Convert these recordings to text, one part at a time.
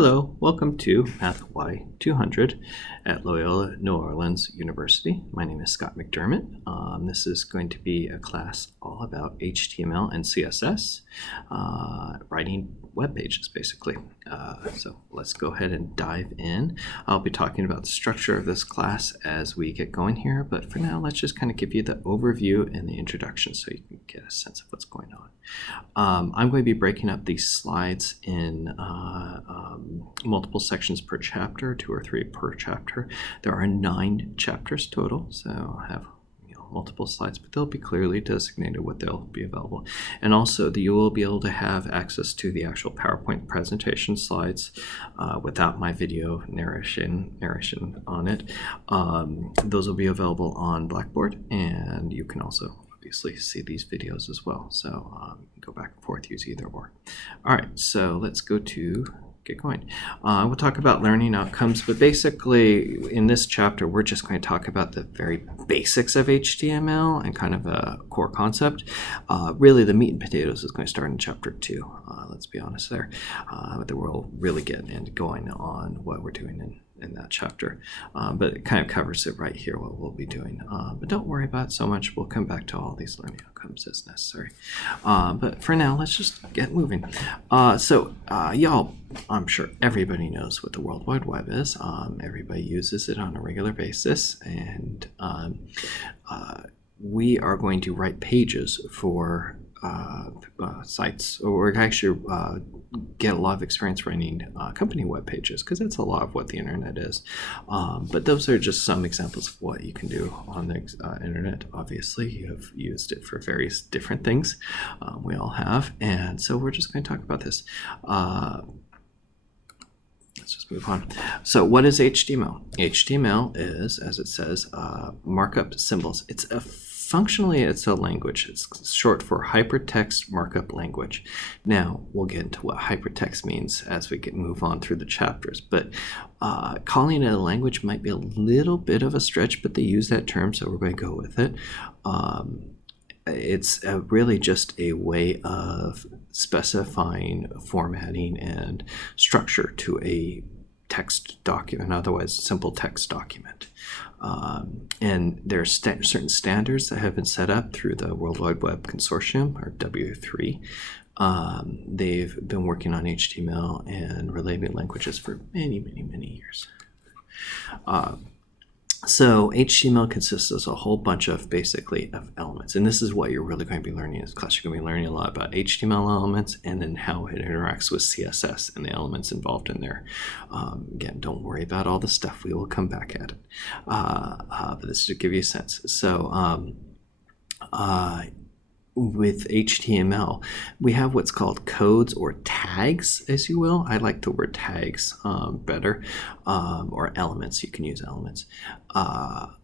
Hello, welcome to Math Y200 at Loyola New Orleans University. My name is Scott McDermott. This is going to be a class all about HTML and CSS, writing web pages basically. So let's go ahead and dive in. I'll be talking about the structure of this class as we get going here, but for now let's just kind of give you the overview and the introduction so you can get a sense of what's going on. I'm going to be breaking up these slides in multiple sections per chapter, 2 or 3 per chapter. There are 9 chapters total, so I'll have multiple slides, but they'll be clearly designated what they'll be available. And also you will be able to have access to the actual PowerPoint presentation slides without my video narration on it. Those will be available on Blackboard, and you can also obviously see these videos as well. So go back and forth, use either or. All right, so let's get going. We'll talk about learning outcomes, but basically in this chapter we're just going to talk about the very basics of HTML and kind of a core concept. Really the meat and potatoes is going to start in chapter 2. Let's be honest there. We'll really get into going on what we're doing in that chapter, but it kind of covers it right here, what we'll be doing. But don't worry about it so much. We'll come back to all these learning outcomes as necessary. But for now, let's just get moving. Y'all, I'm sure everybody knows what the World Wide Web is. Everybody uses it on a regular basis, and we are going to write pages for sites, or actually get a lot of experience writing company web pages, because that's a lot of what the internet is. But those are just some examples of what you can do on the internet. Obviously, you have used it for various different things. We all have, and so we're just going to talk about this. Let's just move on. So what is HTML? HTML is, as it says, markup symbols. Functionally, it's a language. It's short for Hypertext Markup Language. Now, we'll get into what hypertext means as we move on through the chapters, but calling it a language might be a little bit of a stretch, but they use that term, so we're going to go with it. It's really just a way of specifying formatting and structure to a text document, otherwise simple text document. And there are certain standards that have been set up through the World Wide Web Consortium, or W3. They've been working on HTML and related languages for many, many, many years. So HTML consists of a whole bunch of basically of elements, and this is what you're really going to be learning in this class. You're going to be learning a lot about HTML elements and then how it interacts with CSS and the elements involved in there. Again, don't worry about all the stuff. We will come back at it, but this is to give you a sense. So with HTML, we have what's called codes or tags, as you will. I like the word tags better, or elements. You can use elements.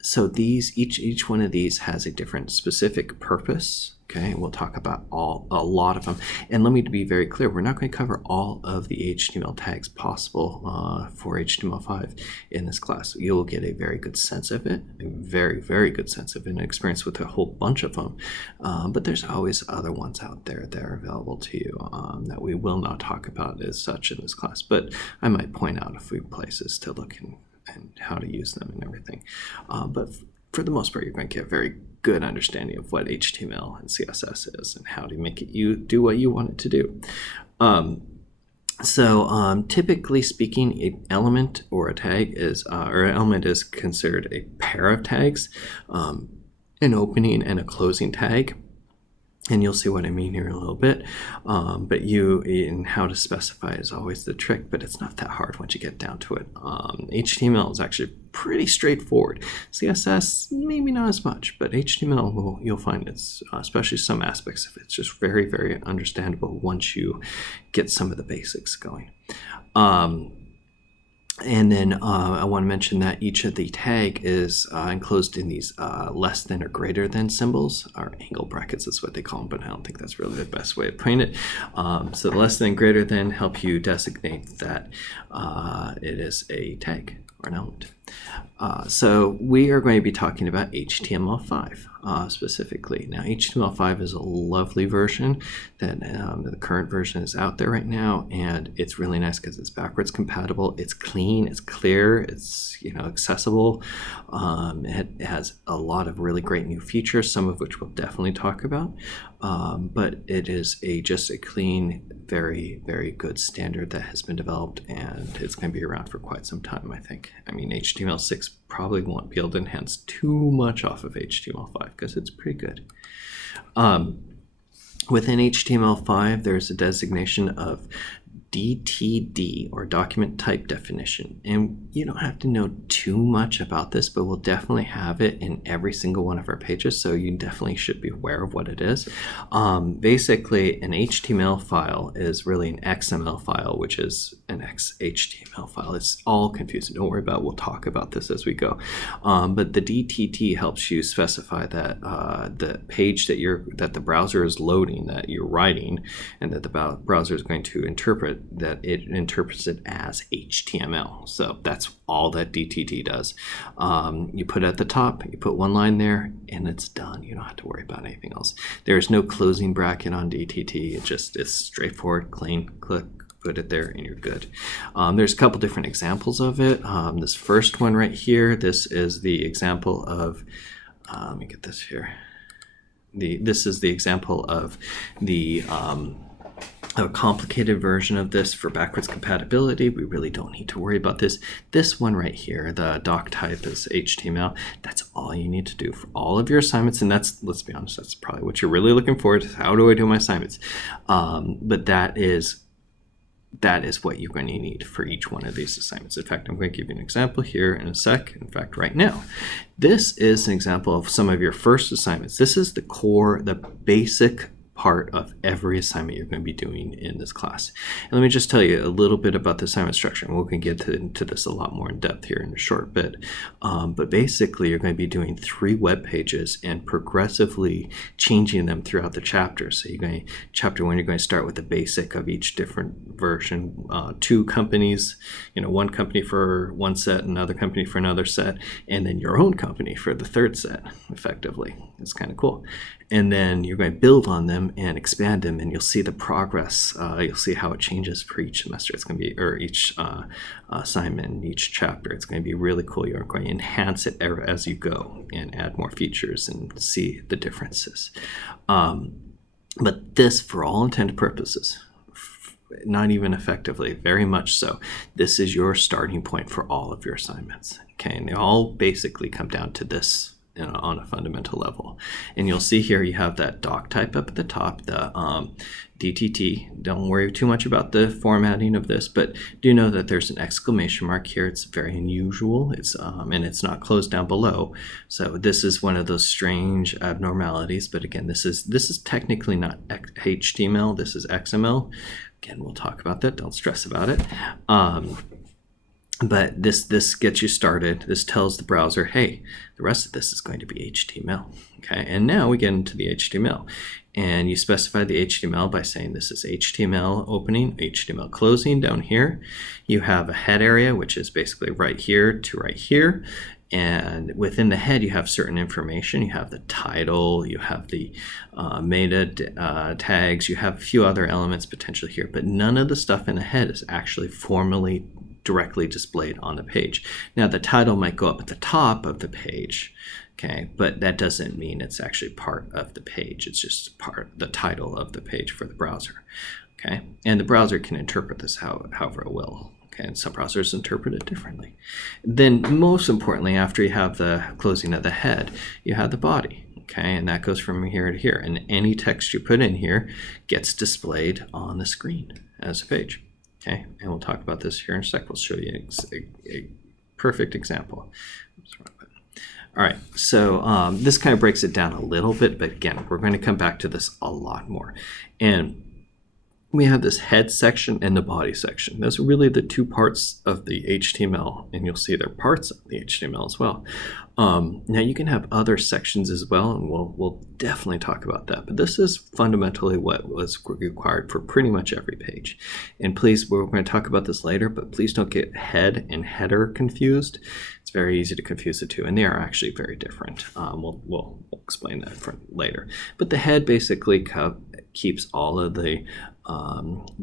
So each one of these has a different specific purpose. Okay, we'll talk about a lot of them. And let me be very clear, we're not going to cover all of the HTML tags possible for HTML5 in this class. You'll get a very good sense of it, a very, very good sense of it, and experience with a whole bunch of them. But there's always other ones out there that are available to you that we will not talk about as such in this class. But I might point out a few places to look and how to use them and everything. But for the most part, you're going to get a very good understanding of what HTML and CSS is and how to make it do what you want it to do. Typically speaking, an element or a tag is, or an element is considered a pair of tags, an opening and a closing tag. And you'll see what I mean here in a little bit. But in how to specify is always the trick, but it's not that hard once you get down to it. HTML is actually pretty straightforward. CSS, maybe not as much, but HTML, you'll find it's, especially some aspects of it, it's just very, very understandable once you get some of the basics going. And then I want to mention that each of the tag is enclosed in these less than or greater than symbols, or angle brackets is what they call them, but I don't think that's really the best way of putting it. So the less than, greater than help you designate that it is a tag or an element. So we are going to be talking about HTML5 specifically. Now, HTML5 is a lovely version that the current version is out there right now, and it's really nice because it's backwards compatible. It's clean, it's clear, it's accessible. It has a lot of really great new features, some of which we'll definitely talk about. But it is just a clean, very, very good standard that has been developed, and it's going to be around for quite some time, I think. I mean, HTML6 probably won't be able to enhance too much off of HTML5 because it's pretty good. Within HTML5, there's a designation of DTD, or document type definition, and you don't have to know too much about this, but we'll definitely have it in every single one of our pages, so you definitely should be aware of what it is. Basically, an HTML file is really an XML file, which is an XHTML file. It's all confusing. Don't worry about it. We'll talk about this as we go. But the DTD helps you specify that the page that the browser is loading, that you're writing, and that the browser is going to interpret, that it interprets it as HTML. So that's all that DTD does. You put it at the top, you put one line there, and it's done. You don't have to worry about anything else. There's no closing bracket on DTD. It's straightforward, clean, click, put it there, and you're good. There's a couple different examples of it. This first one right here, this is the example of, let me get this here. This is the example of a complicated version of this for backwards compatibility. We really don't need to worry about this. This one right here, the doc type is HTML. That's all you need to do for all of your assignments, and that's, let's be honest, that's probably what you're really looking for, is how do I do my assignments? But that is what you're going to need for each one of these assignments. In fact, I'm going to give you an example here in a sec. In fact, right now. This is an example of some of your first assignments. This is the core, the basic part of every assignment you're going to be doing in this class. And let me just tell you a little bit about the assignment structure, and we're going to get into this a lot more in depth here in a short bit. But basically, you're going to be doing 3 web pages and progressively changing them throughout the chapter. So chapter 1, you're going to start with the basic of each different version. 2 companies, one company for one set, another company for another set, and then your own company for the third set, effectively. It's kind of cool. And then you're going to build on them and expand them, and you'll see the progress. You'll see how it changes for each semester. It's going to be, or each assignment, each chapter. It's going to be really cool. You're going to enhance it as you go and add more features and see the differences. But this, for all intended purposes, not even effectively, very much so, this is your starting point for all of your assignments. Okay, and they all basically come down to this. On a fundamental level. And you'll see here you have that doc type up at the top, the DTT. Don't worry too much about the formatting of this, but do know that there's an exclamation mark here. It's very unusual. It's and it's not closed down below. So this is one of those strange abnormalities. But again, this is technically not HTML. This is XML. Again, we'll talk about that. Don't stress about it. But this gets you started. This tells the browser, hey, the rest of this is going to be HTML. Okay, and now we get into the HTML. And you specify the HTML by saying this is HTML opening, HTML closing down here. You have a head area, which is basically right here to right here. And within the head, you have certain information. You have the title, you have the meta tags, you have a few other elements potentially here, but none of the stuff in the head is actually formally directly displayed on the page. Now, the title might go up at the top of the page, okay, but that doesn't mean it's actually part of the page. It's just the title of the page for the browser, okay? And the browser can interpret this however it will. Okay, and some browsers interpret it differently. Then, most importantly, after you have the closing of the head, you have the body. Okay, and that goes from here to here. And any text you put in here gets displayed on the screen as a page. Okay, and we'll talk about this here in a sec. We'll show you a perfect example. All right, so this kind of breaks it down a little bit, but again, we're going to come back to this a lot more. And we have this head section and the body section. Those are really the 2 parts of the HTML, and you'll see they're parts of the HTML as well. Now you can have other sections as well, and we'll definitely talk about that. But this is fundamentally what was required for pretty much every page. And please, we're going to talk about this later, but please don't get head and header confused. It's very easy to confuse the two, and they are actually very different. We'll explain that later. But the head basically keeps all of the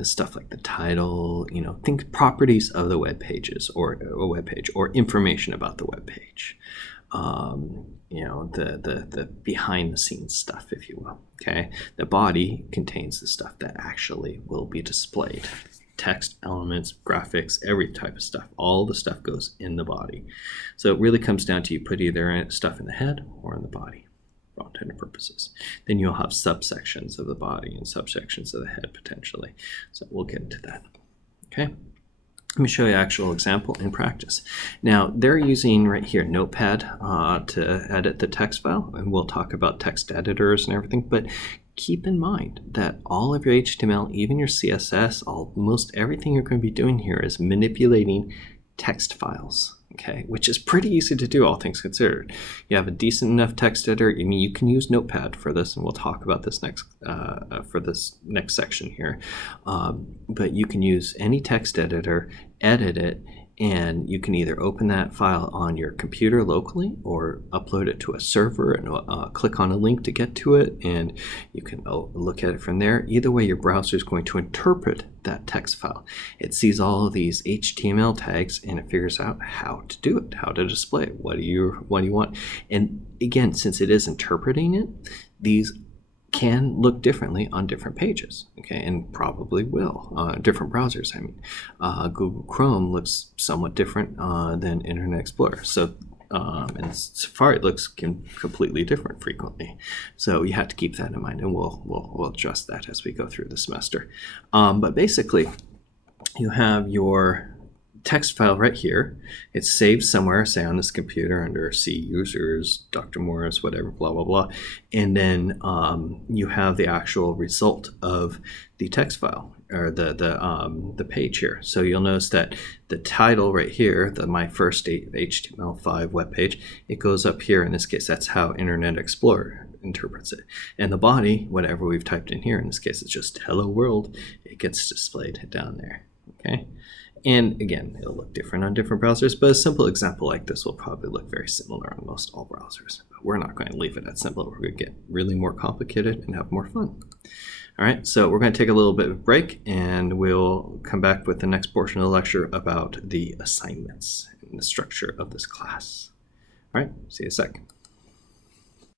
stuff like the title, think properties of the web pages or a web page, or information about the web page. The behind the scenes stuff, if you will. Okay, the body contains the stuff that actually will be displayed. Text, elements, graphics, every type of stuff. All the stuff goes in the body. So it really comes down to you put either stuff in the head or in the body for all intents and purposes. Then you'll have subsections of the body and subsections of the head potentially. So we'll get into that. Okay. Let me show you an actual example in practice. Now, they're using right here Notepad to edit the text file, and we'll talk about text editors and everything, but keep in mind that all of your HTML, even your CSS, almost everything you're going to be doing here is manipulating text files, okay, which is pretty easy to do, all things considered. You have a decent enough text editor. I mean, you can use Notepad for this, and we'll talk about this next for this next section here. But you can use any text editor, edit it, and you can either open that file on your computer locally or upload it to a server and click on a link to get to it, and you can look at it from there. Either way, your browser is going to interpret that text file. It sees all of these HTML tags and it figures out how to do it, how to display it, what do you want. And again, since it is interpreting it, these can look differently on different pages, okay, and probably will. Different browsers, I mean. Google Chrome looks somewhat different than Internet Explorer. So, and Safari looks completely different frequently. So you have to keep that in mind, and we'll adjust that as we go through the semester. But basically, you have your text file right here. It's saved somewhere, say on this computer under C users, Dr. Morris, whatever, blah, blah, blah. And then you have the actual result of the text file, or the page here. So you'll notice that the title right here, my first HTML5 web page, it goes up here. In this case, that's how Internet Explorer interprets it. And the body, whatever we've typed in here, in this case, it's just hello world, it gets displayed down there, okay? And again, it'll look different on different browsers, but a simple example like this will probably look very similar on most all browsers. But we're not going to leave it that simple. We're going to get really more complicated and have more fun. All right, so we're going to take a little bit of a break, and we'll come back with the next portion of the lecture about the assignments and the structure of this class. All right, see you in a sec.